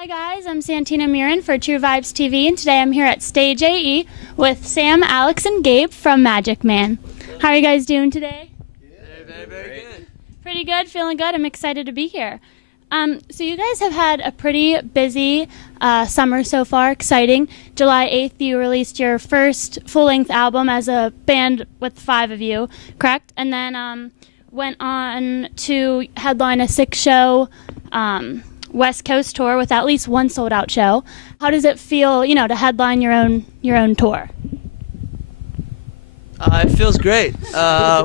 Hi guys, I'm Santina Murin for TruVibesTV, and today I'm here at Stage AE with Sam, Alex, and Gabe from Magic Man. How are you guys doing today? Very good. Pretty good, feeling good. I'm excited to be here. So you guys have had a pretty busy summer so far, exciting. July 8th, you released your first full-length album as a band with 5 of you, correct? And then went on to headline a 6-show West Coast tour with at least one sold-out show. How does it feel, to headline your own tour? It feels great.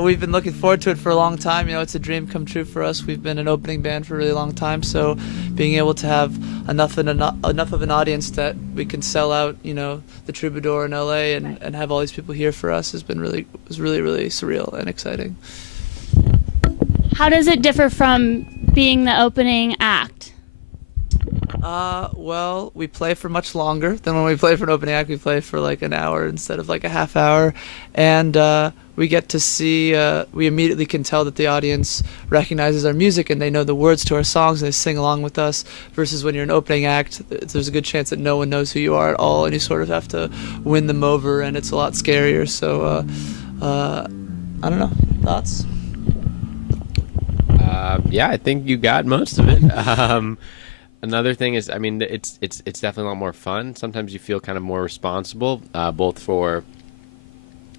We've been looking forward to it for a long time. It's a dream come true for us. We've been an opening band for a really long time, so being able to have enough of an audience that we can sell out, the Troubadour in LA and have all these people here for us was really surreal and exciting. How does it differ from being the opening act? Well, we play for much longer than when we play for an opening act. We play for like an hour instead of like a half hour, and we get to see, we immediately can tell that the audience recognizes our music and they know the words to our songs and they sing along with us, versus when you're an opening act, there's a good chance that no one knows who you are at all and you sort of have to win them over, and it's a lot scarier. So, I don't know. Thoughts? Yeah, I think you got most of it. Another thing is, it's definitely a lot more fun. Sometimes you feel kind of more responsible, both for,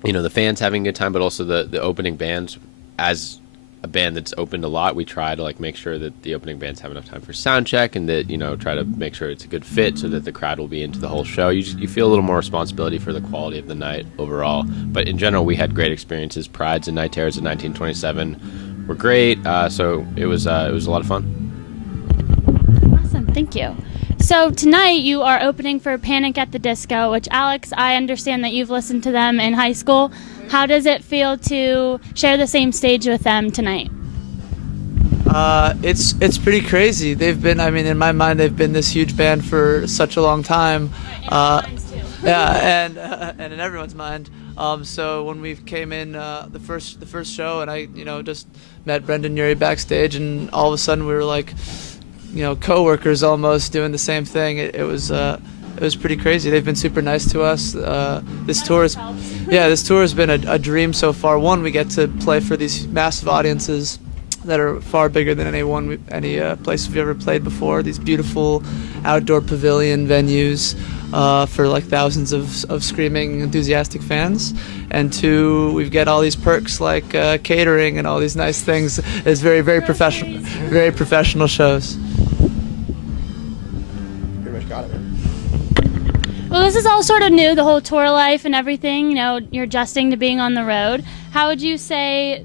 the fans having a good time, but also the opening bands. As a band that's opened a lot, we try to make sure that the opening bands have enough time for sound check, and that try to make sure it's a good fit so that the crowd will be into the whole show. You feel a little more responsibility for the quality of the night overall. But in general, we had great experiences. Prides and Night Terrors in 1927 were great, so it was a lot of fun. Awesome, thank you. So tonight you are opening for Panic at the Disco, which, Alex, I understand that you've listened to them in high school. How does it feel to share the same stage with them tonight? It's pretty crazy. They've been, in my mind, they've been this huge band for such a long time. Yeah, and in everyone's mind. So when we came in the first show, and I just met Brendan Urie backstage, and all of a sudden we were like, co-workers almost doing the same thing. It was pretty crazy. They've been super nice to us. This tour has been a dream so far. One, we get to play for these massive audiences that are far bigger than any place we've ever played before. These beautiful outdoor pavilion venues for thousands of screaming, enthusiastic fans. And two, we get all these perks like catering and all these nice things. It's very professional shows. Well, this is all sort of new, the whole tour life and everything. You're adjusting to being on the road. How would you say,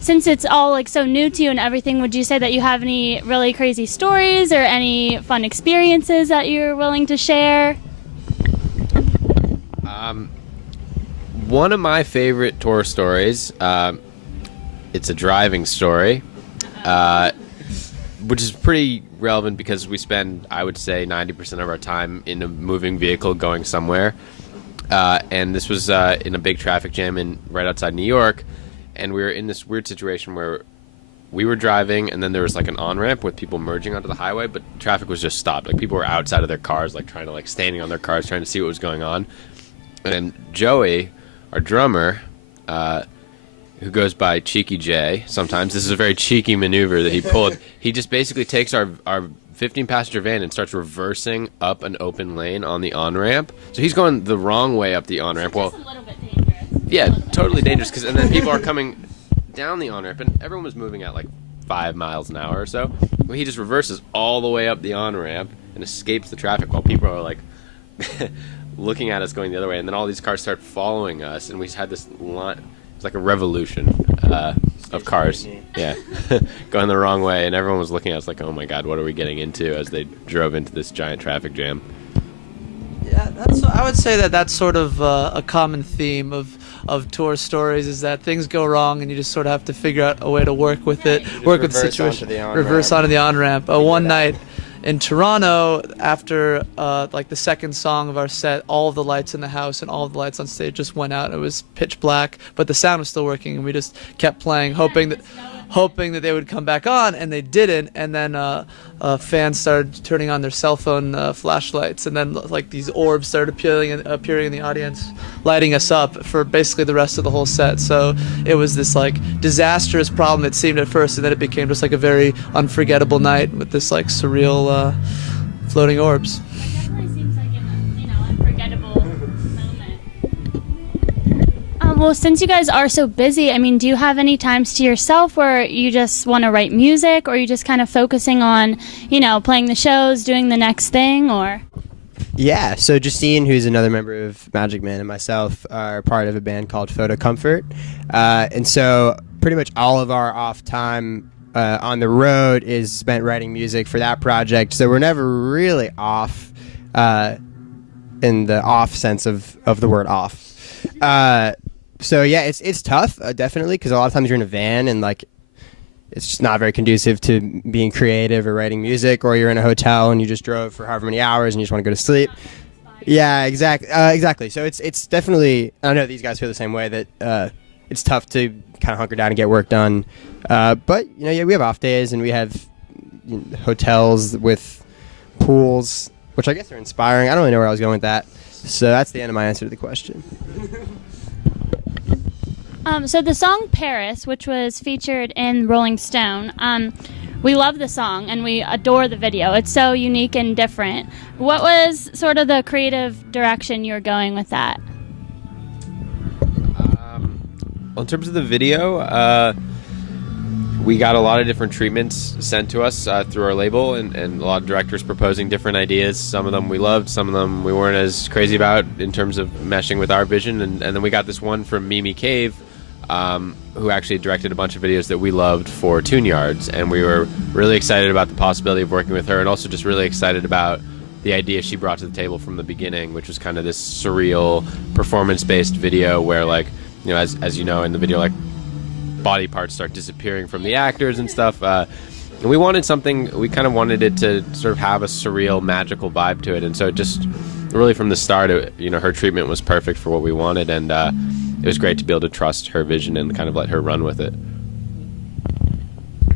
since it's all so new to you and everything, would you say that you have any really crazy stories or any fun experiences that you're willing to share? One of my favorite tour stories, it's a driving story, which is pretty relevant because we spend, I would say, 90% of our time in a moving vehicle going somewhere. And this was in a big traffic jam right outside New York. And we were in this weird situation where we were driving, and then there was an on-ramp with people merging onto the highway, but traffic was just stopped. People were outside of their cars, trying to, standing on their cars, trying to see what was going on. And Joey, our drummer, who goes by Cheeky J sometimes, this is a very cheeky maneuver that he pulled. He just basically takes our 15-passenger van and starts reversing up an open lane on the on-ramp. So he's going the wrong way up the on-ramp. Just a little bit dangerous. Yeah, totally dangerous, and then people are coming down the on-ramp, and everyone was moving at 5 miles an hour or so. Well, he just reverses all the way up the on-ramp and escapes the traffic while people are looking at us going the other way, and then all these cars start following us, and we had this line. It's like a revolution of cars, yeah, going the wrong way, and everyone was looking at us oh my God, what are we getting into, as they drove into this giant traffic jam. Yeah, I would say that's sort of a common theme of tour stories, is that things go wrong and you just sort of have to figure out a way to work with it, work with the situation, reverse onto the on-ramp. One night in Toronto, after the second song of our set, all of the lights in the house and all of the lights on stage just went out. It was pitch black, but the sound was still working, and we just kept playing, hoping hoping that they would come back on, and they didn't. And then fans started turning on their cell phone flashlights, and then like these orbs started appearing in the audience, lighting us up for basically the rest of the whole set. So it was this like disastrous problem, it seemed at first, and then it became just like a very unforgettable night with this like surreal floating orbs. It definitely seems like an unforgettable moment. Well, since you guys are so busy, I mean, do you have any times to yourself where you just want to write music, or are you just kind of focusing on, playing the shows, doing the next thing, or? Yeah, so Justine, who's another member of Magic Man, and myself are part of a band called Photo Comfort. And so pretty much all of our off time on the road is spent writing music for that project. So we're never really off in the off sense of the word off. So yeah, it's tough, definitely, because a lot of times you're in a van and like it's just not very conducive to being creative or writing music, or you're in a hotel and you just drove for however many hours and you just want to go to sleep. Yeah, exactly. So it's definitely, I know these guys feel the same way, that it's tough to kind of hunker down and get work done. But yeah, we have off days, and we have hotels with pools, which I guess are inspiring. I don't really know where I was going with that. So that's the end of my answer to the question. So the song Paris, which was featured in Rolling Stone, we love the song and we adore the video. It's so unique and different. What was sort of the creative direction you were going with that? Well, in terms of the video, we got a lot of different treatments sent to us through our label, and a lot of directors proposing different ideas. Some of them we loved, some of them we weren't as crazy about in terms of meshing with our vision. And then we got this one from Mimi Cave, who actually directed a bunch of videos that we loved for Tune Yards, and we were really excited about the possibility of working with her, and also just really excited about the idea she brought to the table from the beginning, which was kind of this surreal performance-based video where, like, as you know in the video, like, body parts start disappearing from the actors and stuff, and we wanted something, we kind of wanted it to sort of have a surreal, magical vibe to it, and so it just really from the start, her treatment was perfect for what we wanted, and it was great to be able to trust her vision and kind of let her run with it.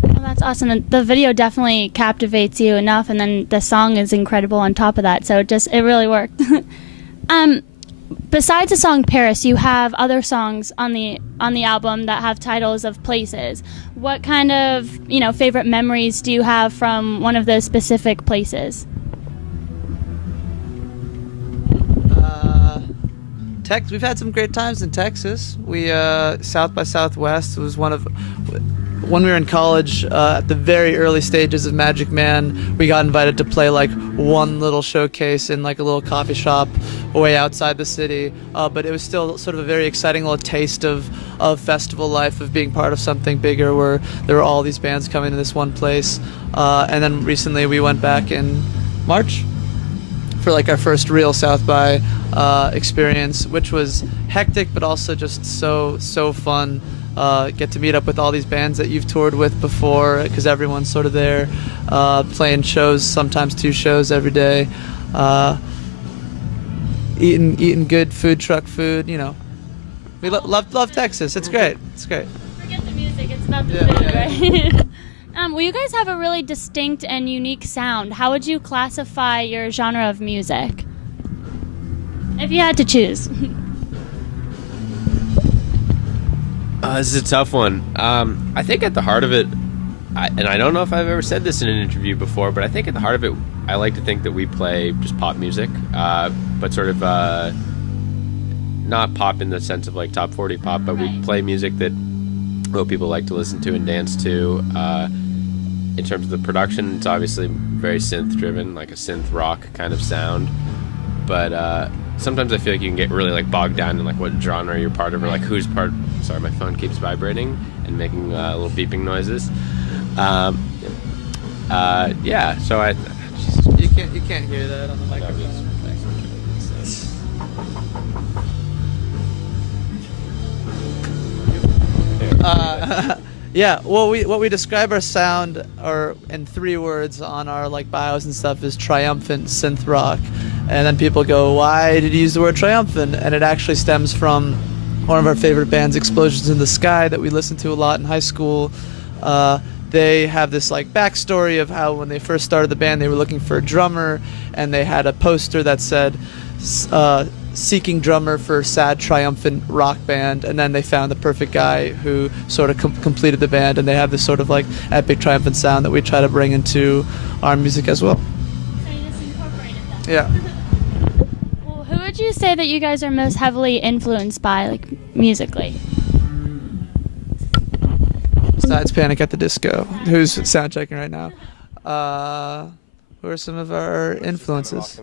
Well, that's awesome. The video definitely captivates you enough, and then the song is incredible on top of that, so it really worked. Besides the song Paris, you have other songs on the album that have titles of places. What kind of favorite memories do you have from one of those specific places? We've had some great times in Texas. We South by Southwest was when we were in college, at the very early stages of Magic Man, we got invited to play like one little showcase in like a little coffee shop way outside the city. But it was still sort of a very exciting little taste of festival life, of being part of something bigger where there were all these bands coming to this one place. And then recently we went back in March for like our first real South by experience, which was hectic but also just so fun. Get to meet up with all these bands that you've toured with before, because everyone's sort of there, playing shows, sometimes 2 shows every day, eating good food truck food. We love Texas. It's great. Forget the music, it's about the food, right? Well, you guys have a really distinct and unique sound. How would you classify your genre of music, if you had to choose? This is a tough one. I think at the heart of it, and I don't know if I've ever said this in an interview before, but I think at the heart of it, I like to think that we play just pop music, but sort of not pop in the sense of like top 40 pop, but we play music that people like to listen to and dance to. In terms of the production, it's obviously very synth driven, like a synth rock kind of sound, but sometimes I feel like you can get really like bogged down in like what genre you're part of, or like who's part. Sorry, my phone keeps vibrating and making little beeping noises. Yeah, so you can't hear that on the microphone. Yeah, what we describe our sound, or in 3 words on our like bios and stuff, is triumphant synth rock. And then people go, why did you use the word triumphant? And it actually stems from one of our favorite bands, Explosions in the Sky, that we listened to a lot in high school. They have this like backstory of how when they first started the band, they were looking for a drummer, and they had a poster that said, seeking drummer for sad triumphant rock band, and then they found the perfect guy who sort of completed the band, and they have this sort of like epic triumphant sound that we try to bring into our music as well. So you just incorporated that. Yeah. Well, who would you say that you guys are most heavily influenced by, like musically? Besides Panic at the Disco, who's sound checking right now. Who are some of our influences?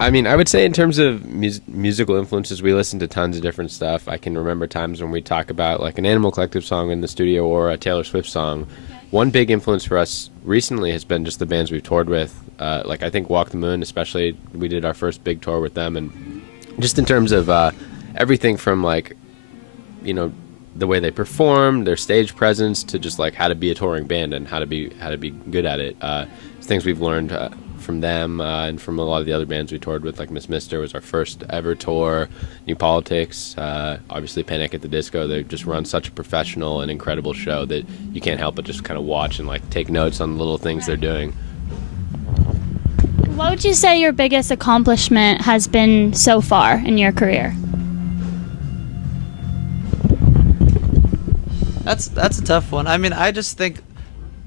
I mean, I would say in terms of musical influences, we listen to tons of different stuff. I can remember times when we talk about like an Animal Collective song in the studio or a Taylor Swift song. One big influence for us recently has been just the bands we've toured with. Like I think Walk the Moon, especially, we did our first big tour with them, and just in terms of everything from like, you know, the way they perform, their stage presence, to just like how to be a touring band and how to be good at it. Things we've learned from them and from a lot of the other bands we toured with, like Miss Mister was our first ever tour, New Politics, obviously Panic at the Disco. They just run such a professional and incredible show that you can't help but just kind of watch and like take notes on the little things they're doing. What would you say your biggest accomplishment has been so far in your career? That's a tough one. I mean, I just think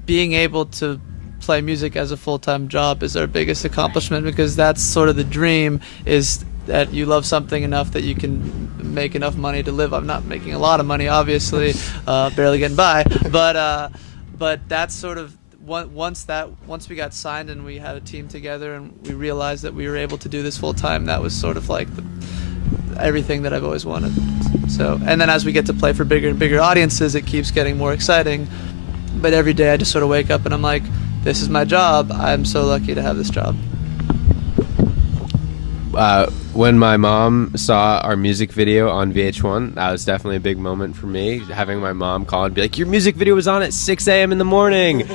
being able to play music as a full-time job is our biggest accomplishment, because that's sort of the dream, is that you love something enough that you can make enough money to live. I'm not making a lot of money, obviously, barely getting by, but that's sort of once we got signed and we had a team together and we realized that we were able to do this full-time, that was sort of like everything that I've always wanted. So, and then as we get to play for bigger and bigger audiences, it keeps getting more exciting. But every day I just sort of wake up and I'm like, this is my job. I'm so lucky to have this job. When my mom saw our music video on VH1, that was definitely a big moment for me. Having my mom call and be like, your music video was on at 6 a.m. in the morning.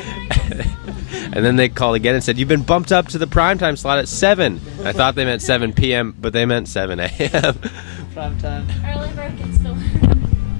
And then they called again and said, you've been bumped up to the primetime slot at 7. I thought they meant 7 p.m., but they meant 7 a.m. Prime time. Early bird gets the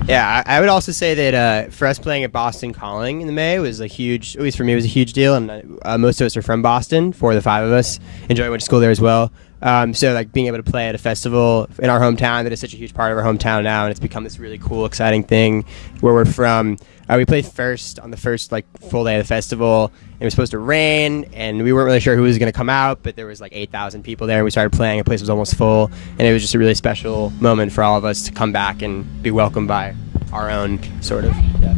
Yeah, I would also say that for us playing at Boston Calling in May was a huge, at least for me, it was a huge deal. And most of us are from Boston, 4 of the 5 of us. Enjoy went to school there as well. So like being able to play at a festival in our hometown that is such a huge part of our hometown now, and it's become this really cool, exciting thing where we're from. We played first on the first like full day of the festival. It was supposed to rain, and we weren't really sure who was going to come out, but there was like 8,000 people there, and we started playing. The place was almost full, and it was just a really special moment for all of us to come back and be welcomed by our own sort of. Yeah.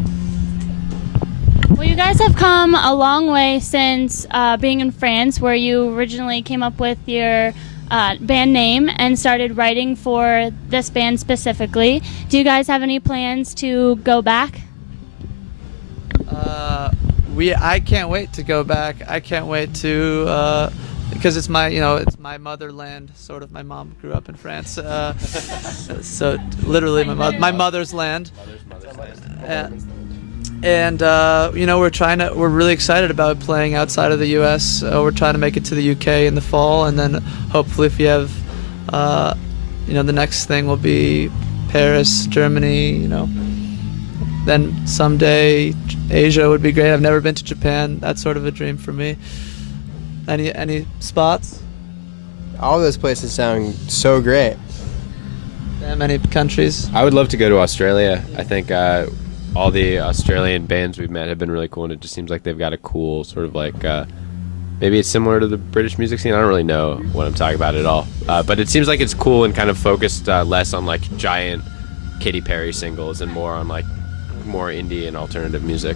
Well, you guys have come a long way since being in France, where you originally came up with your band name and started writing for this band specifically. Do you guys have any plans to go back? I can't wait to go back. I can't wait to, because it's my motherland. Sort of. My mom grew up in France, so literally my mother's land. And we're really excited about playing outside of the U.S. We're trying to make it to the U.K. in the fall, and then hopefully if we have, the next thing will be Paris, Germany, Then someday Asia would be great. I've never been to Japan. That's sort of a dream for me. Any spots? All those places sound so great. That many countries? I would love to go to Australia. I think all the Australian bands we've met have been really cool, and it just seems like they've got a cool sort of like maybe it's similar to the British music scene. I don't really know what I'm talking about at all, but it seems like it's cool and kind of focused less on like giant Katy Perry singles and more on like more indie and alternative music.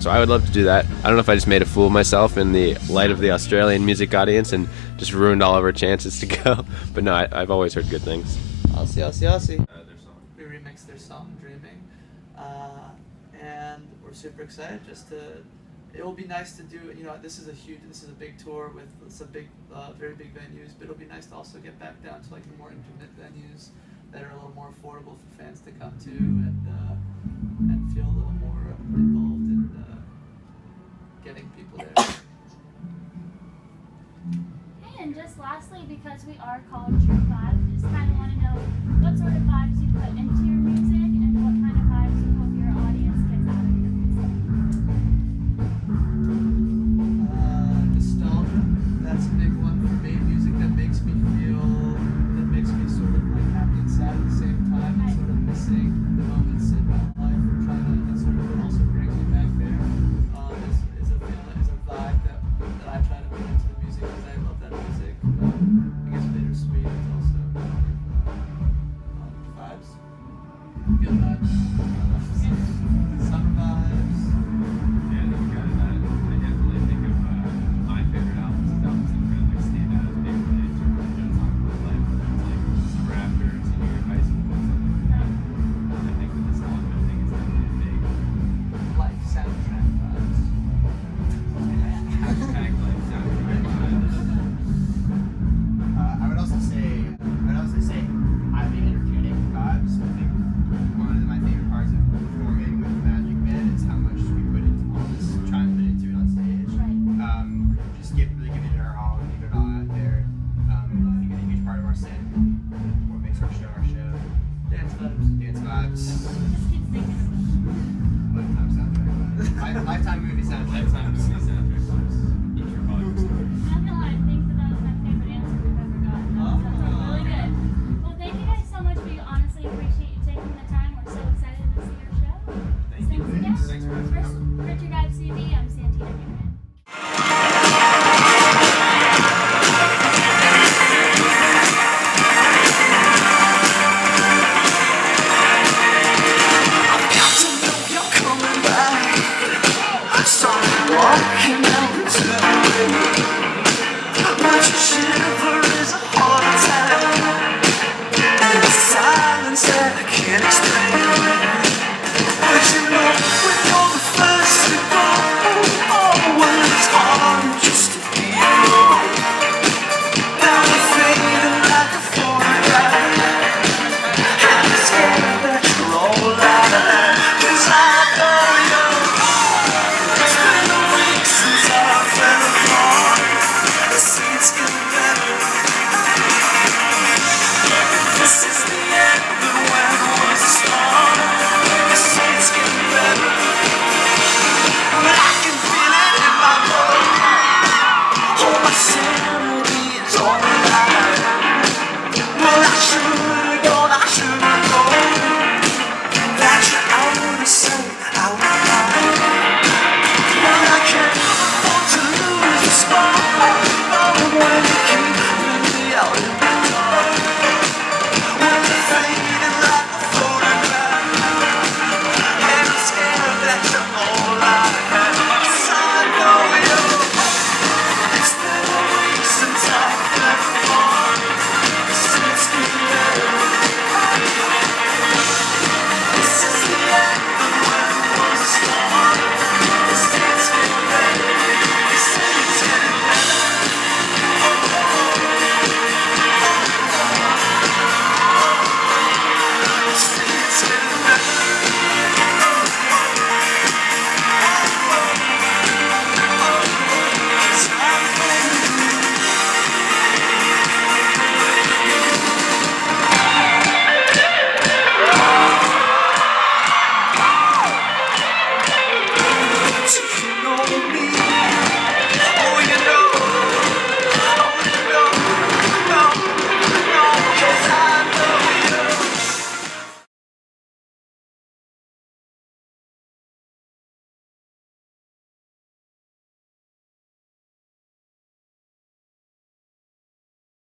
So I would love to do that. I don't know if I just made a fool of myself in the light of the Australian music audience and just ruined all of our chances to go, but no, I've always heard good things. Aussie. We remixed their song Dreaming, and we're super excited it will be nice to do, this is a big tour with some big, very big venues, but it'll be nice to also get back down to like the more intimate venues that are a little more affordable for fans to come to and feel a little more involved in getting people there. Hey, and just lastly, because we are called True Vibes, we just kind of want to know what sort of vibes you put into your music and what kind of vibes Nighttime movie soundtrack.